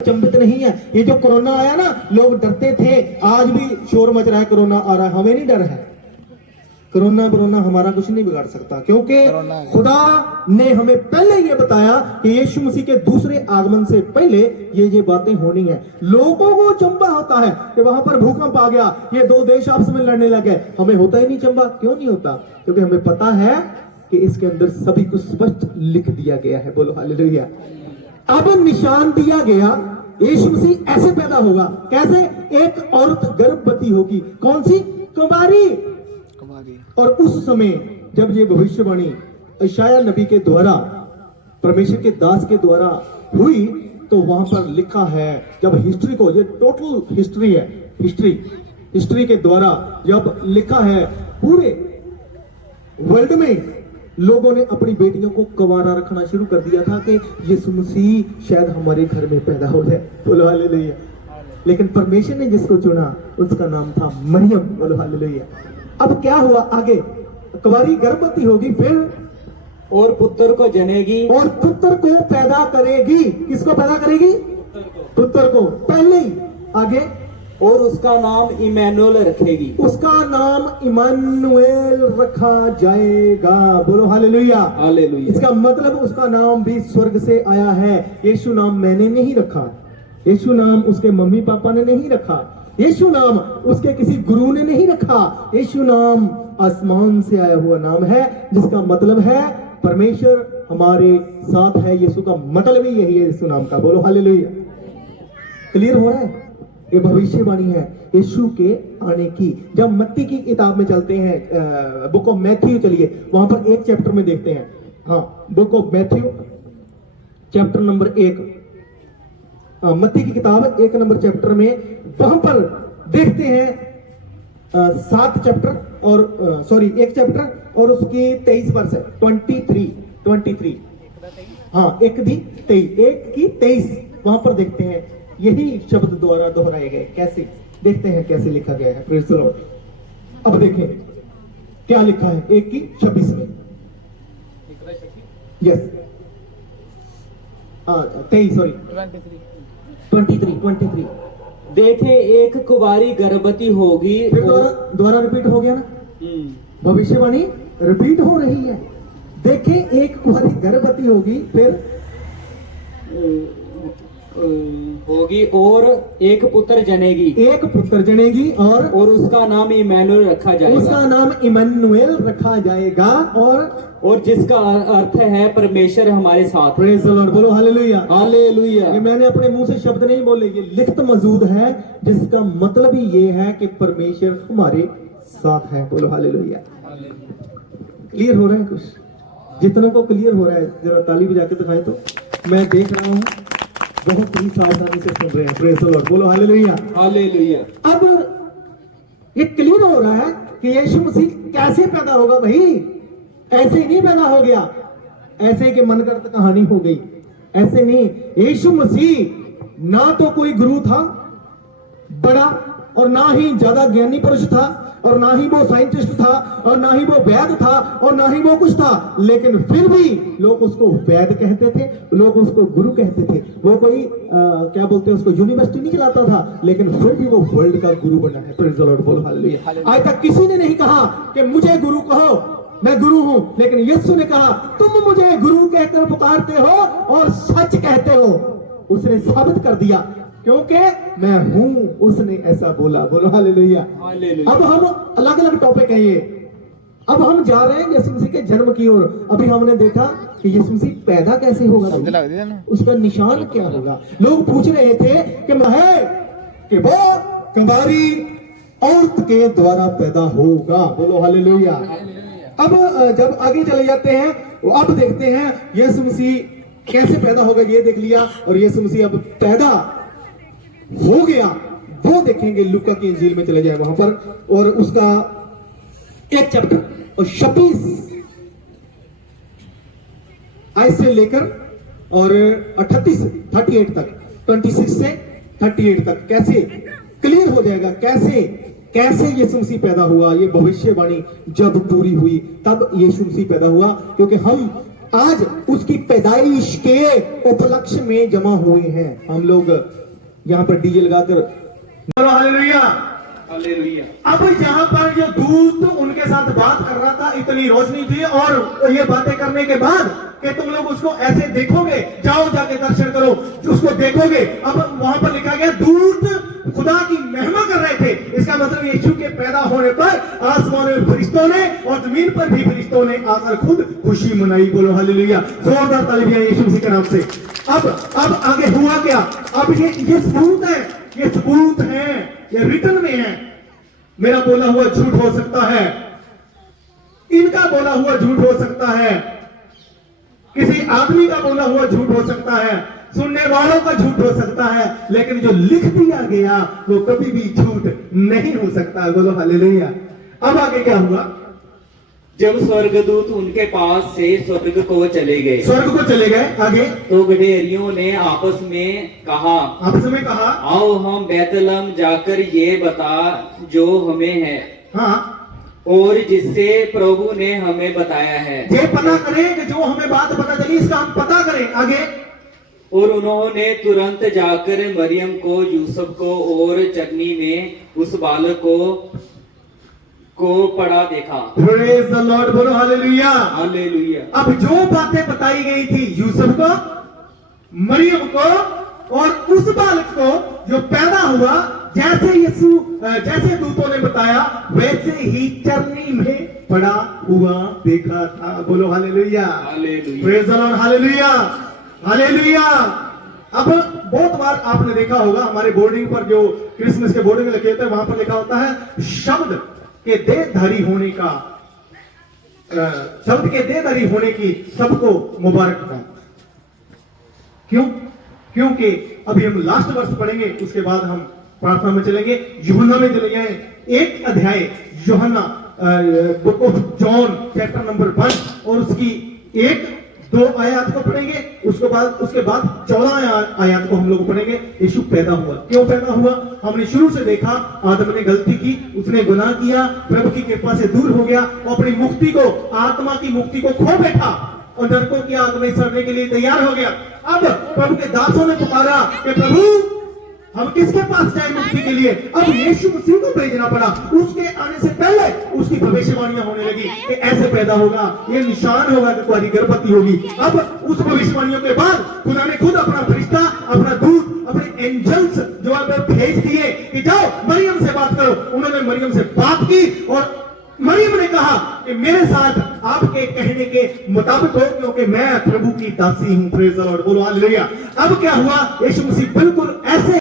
अचंभित नहीं है। ये जो कोरोना आया ना, लोग डरते थे, आज भी शोर मच रहा है कोरोना आ रहा है, हमें नहीं डर है। कोरोना हमारा कुछ नहीं बिगाड़ सकता, क्योंकि खुदा ने हमें पहले ये बताया कि यीशु मसीह के दूसरे आगमन से पहले ये बातें होनी है। लोगों को चंबा होता है कि वहां पर भूकंप आ गया, ये दो देश आपस में लड़ने लगे, हमें होता ही नहीं चंबा। क्यों नहीं होता? क्योंकि हमें पता है कि इसके अंदर सभी कुछ स्पष्ट लिख दिया गया है। बोलो हालेलुया। अब निशान दिया गया, यीशु मसीह ऐसे पैदा होगा। कैसे? एक औरत गर्भवती होगी। कौन सी? कुमारी। और उस समय जब ये भविष्यवाणी यशायाह नबी के द्वारा, परमेश्वर के दास के द्वारा हुई, तो वहां पर लिखा है, जब हिस्ट्री को, ये टोटल हिस्ट्री है, हिस्ट्री के द्वारा जब लिखा है, पूरे वर्ल्ड में लोगों ने अपनी बेटियों को कुंवारा रखना शुरू कर दिया था कि यीशु मसीह शायद हमारे घर में पैदा हो जाए। बोलो हालेलुया। लेकिन परमेश्वर ने जिसको चुना उसका नाम था मरियम। बोलो हालेलुया। अब क्या हुआ आगे? कुंवारी गर्भवती होगी, फिर और पुत्र को जनेगी, और पुत्र को पैदा करेगी। किसको पैदा करेगी? पुत्र को। पहले ही आगे, और उसका नाम इमैनुएल रखेगी। उसका नाम इमानुएल रखा जाएगा। बोलो हालेलुया। हालेलुया। इसका मतलब उसका नाम भी स्वर्ग से आया है। यीशु नाम मैंने नहीं रखा, यीशु नाम उसके मम्मी पापा ने नहीं रखा, यीशु नाम उसके किसी गुरु ने नहीं रखा। यीशु नाम आसमान से आया हुआ नाम है, जिसका मतलब है परमेश्वर हमारे साथ है। यीशु का मतलब ही यही है यीशु नाम का। बोलो हालेलुया। क्लियर हो रहा है? ये भविष्यवाणी है यीशु के आने की। जब मत्ती की किताब में चलते हैं, बुक ऑफ मैथ्यू, चलिए वहां पर एक चैप्टर में देखते हैं। हाँ, book of Matthew chapter number 1, मत्ती की किताब 1 नंबर चैप्टर में, वहां पर देखते हैं 7 चैप्टर और एक चैप्टर और उसकी 23 वर्ष है, 23। हाँ, 1 की 23 वहां पर देखते हैं यही शब्द द्वारा दोहराए गए। कैसे? देखते हैं कैसे लिखा गया है। Praise the Lord. अब देखें क्या लिखा है 1 की 26 में। यस, 23। देखे एक कुंवारी गर्भवती होगी। फिर दोबारा रिपीट हो गया ना, भविष्यवाणी रिपीट हो रही है। देखे एक कुंवारी गर्भवती होगी, फिर होगी और एक पुत्र जनेगी, और उसका नाम इमैनुएल रखा जाएगा। और जिसका अर्थ है परमेश्वर हमारे साथ। Praise the Lord. बोलो हालेलुया। हालेलुया। ये मैंने अपने मुंह से शब्द नहीं बोले, ये लिखित मौजूद है, जिसका मतलब ही ये है कि परमेश्वर हमारे साथ है। बोलो हालेलुया। क्लियर हो रहा है? कुछ जितनों को क्लियर हो रहा है जरा ताली बजा के दिखाए तो। मैं देख रहा हूँ बहुत ही सावधानी से सुन रहे हैं। Praise the Lord. बोलो हालेलुया। हालेलुया। अब ये क्लियर हो रहा है कि यीशु मसीह कैसे पैदा होगा। भाई ऐसे ही नहीं पैदा हो गया, ऐसे ही कि मनगढ़ंत कहानी हो गई, ऐसे नहीं। यीशु मसीह ना तो कोई गुरु था बड़ा, और ना ही ज्यादा ज्ञानी पुरुष था, और ना ही वो साइंटिस्ट था, और ना ही वो वैद्य था, और ना ही वो कुछ था। लेकिन फिर भी लोग उसको वैद्य कहते थे, लोग उसको गुरु कहते थे। वो कोई क्या बोलते हैं उसको, यूनिवर्सिटी नहीं चलाता था, लेकिन फिर भी वो वर्ल्ड का गुरु बना है। Praise the Lord. बोलो हालेलुया। आज तक किसी ने नहीं कहा कि मुझे गुरु कहो, मैं गुरु हूं, लेकिन यीशु ने कहा तुम मुझे गुरु कहकर पुकारते हो और सच कहते हो। उसने साबित कर दिया, क्योंकि मैं हूं, उसने ऐसा बोला। बोलो हालेलुया। अब हम अलग अलग टॉपिक है ये। अब हम जा रहे हैं यीशु मसीह के जन्म की ओर। अभी हमने देखा कि यीशु मसीह पैदा कैसे होगा, उसका निशान क्या होगा। लोग पूछ रहे थे कि वो कुंवारी औरत के द्वारा पैदा होगा। बोलो हालेलुया। अब जब आगे चले जाते हैं, अब देखते हैं यीशु मसीह कैसे पैदा होगा, ये देख लिया। और यीशु मसीह अब पैदा हो गया, वो देखेंगे। लूका की इंजील में चले जाए वहां पर, और उसका 1 चैप्टर और 26 आयत से लेकर और 38 तक, 26 से 38 तक कैसे क्लियर हो जाएगा। कैसे यीशु मसीह पैदा हुआ। ये भविष्यवाणी जब पूरी हुई तब यीशु मसीह पैदा हुआ, क्योंकि हम आज उसकी पैदाइश के उपलक्ष्य में जमा हुए हैं। हम लोग यहाँ पर डीजे लगाकर बोलो हालेलुया। हालेलुया। अब यहाँ पर जो दूत उनके साथ बात कर रहा था, इतनी रोशनी थी, और ये बातें करने के बाद कि तुम लोग उसको ऐसे देखोगे, जाओ जाके दर्शन करो, उसको देखोगे। अब वहां पर लिखा गया दूत खुदा की महिमा कर रहे थे। इसका मतलब यीशु के पैदा होने पर आसमान में फरिश्तों ने और जमीन पर भी फरिश्तों ने आकर खुद खुशी मनाई। बोलो हालेलुया। जोरदार तालियां यीशु मसीह के नाम से। अब आगे हुआ क्या? अब ये सबूत है, ये सबूत है, ये रिटन में है। मेरा बोला हुआ झूठ हो सकता है, इनका बोला हुआ झूठ हो सकता है, किसी आदमी का बोला हुआ झूठ हो सकता है, सुनने वालों का झूठ हो सकता है, लेकिन जो लिख दिया गया वो कभी भी झूठ नहीं हो सकता। बोलो हालेलुया। अब आगे क्या हुआ? जब स्वर्गदूत उनके पास से स्वर्ग को चले गए, आगे तो गडेरियों ने आपस में कहा, आओ हम बैतलहम जाकर ये बता जो हमें है, हाँ, और जिससे प्रभु ने हमें बताया है, ये पता करें कि जो हमें बात पता चली इसका हम पता करें। आगे और उन्होंने तुरंत जाकर मरियम को, यूसुफ को और चरनी में उस बालक को पड़ा देखा। Praise the Lord. बोलो हालेलुया। हालेलुया। अब जो बातें बताई गई थी यूसुफ को, मरियम को और उस बालक को जो पैदा हुआ, जैसे दूतों ने बताया वैसे ही चरनी में पड़ा हुआ देखा था। बोलो hallelujah. Hallelujah. Praise the Lord. Hallelujah. Hallelujah. अब बहुत बार आपने देखा होगा हमारे बोर्डिंग पर, जो क्रिसमस के बोर्डिंग में लिखे होते हैं, वहां पर लिखा होता है शब्द के देहधारी होने का, शब्द के देहधारी होने की सबको मुबारकबाद। क्यों? क्योंकि अभी हम लास्ट वर्ष पढ़ेंगे, उसके बाद हम प्रार्थना में चलेंगे। यूहन्ना में चले जाए, एक अध्याय यूहन्ना book of John chapter number 1 और उसकी 1-2 आयत को पढ़ेंगे। उसके बाद 14 आयत को हम लोग पढ़ेंगे। यीशु पैदा हुआ। क्यों पैदा हुआ? हमने शुरू से देखा, आदम ने गलती की, उसने गुनाह किया, प्रभु की कृपा से दूर हो गया और अपनी मुक्ति को, आत्मा की मुक्ति को खो बैठा और नरकों की आग में सड़ने के लिए तैयार हो गया। अब प्रभु के दासों ने पुकारा कि प्रभु हम किसके पास जाए मुक्ति के लिए? अब यीशु मसीह को भेजना पड़ा। उसके आने से पहले उसकी भविष्यवाणियां होने लगी कि ऐसे पैदा होगा, ये निशान होगा कि कुआरी गर्भवती होगी। अब उस भविष्यवाणियों के बाद खुदा ने खुद अपना फरिश्ता, अपना दूत, अपने एंजल्स जो है भेज दिए कि जाओ मरियम से बात करो। उन्होंने मरियम से बात की और मरियम ने कहा कि मेरे साथ आपके कहने के मुताबिक हो, क्योंकि मैं प्रभु की दासी हूं। Praise the Lord. बोलो हालेलुया। अब क्या हुआ? यीशु मसीह बिल्कुल ऐसे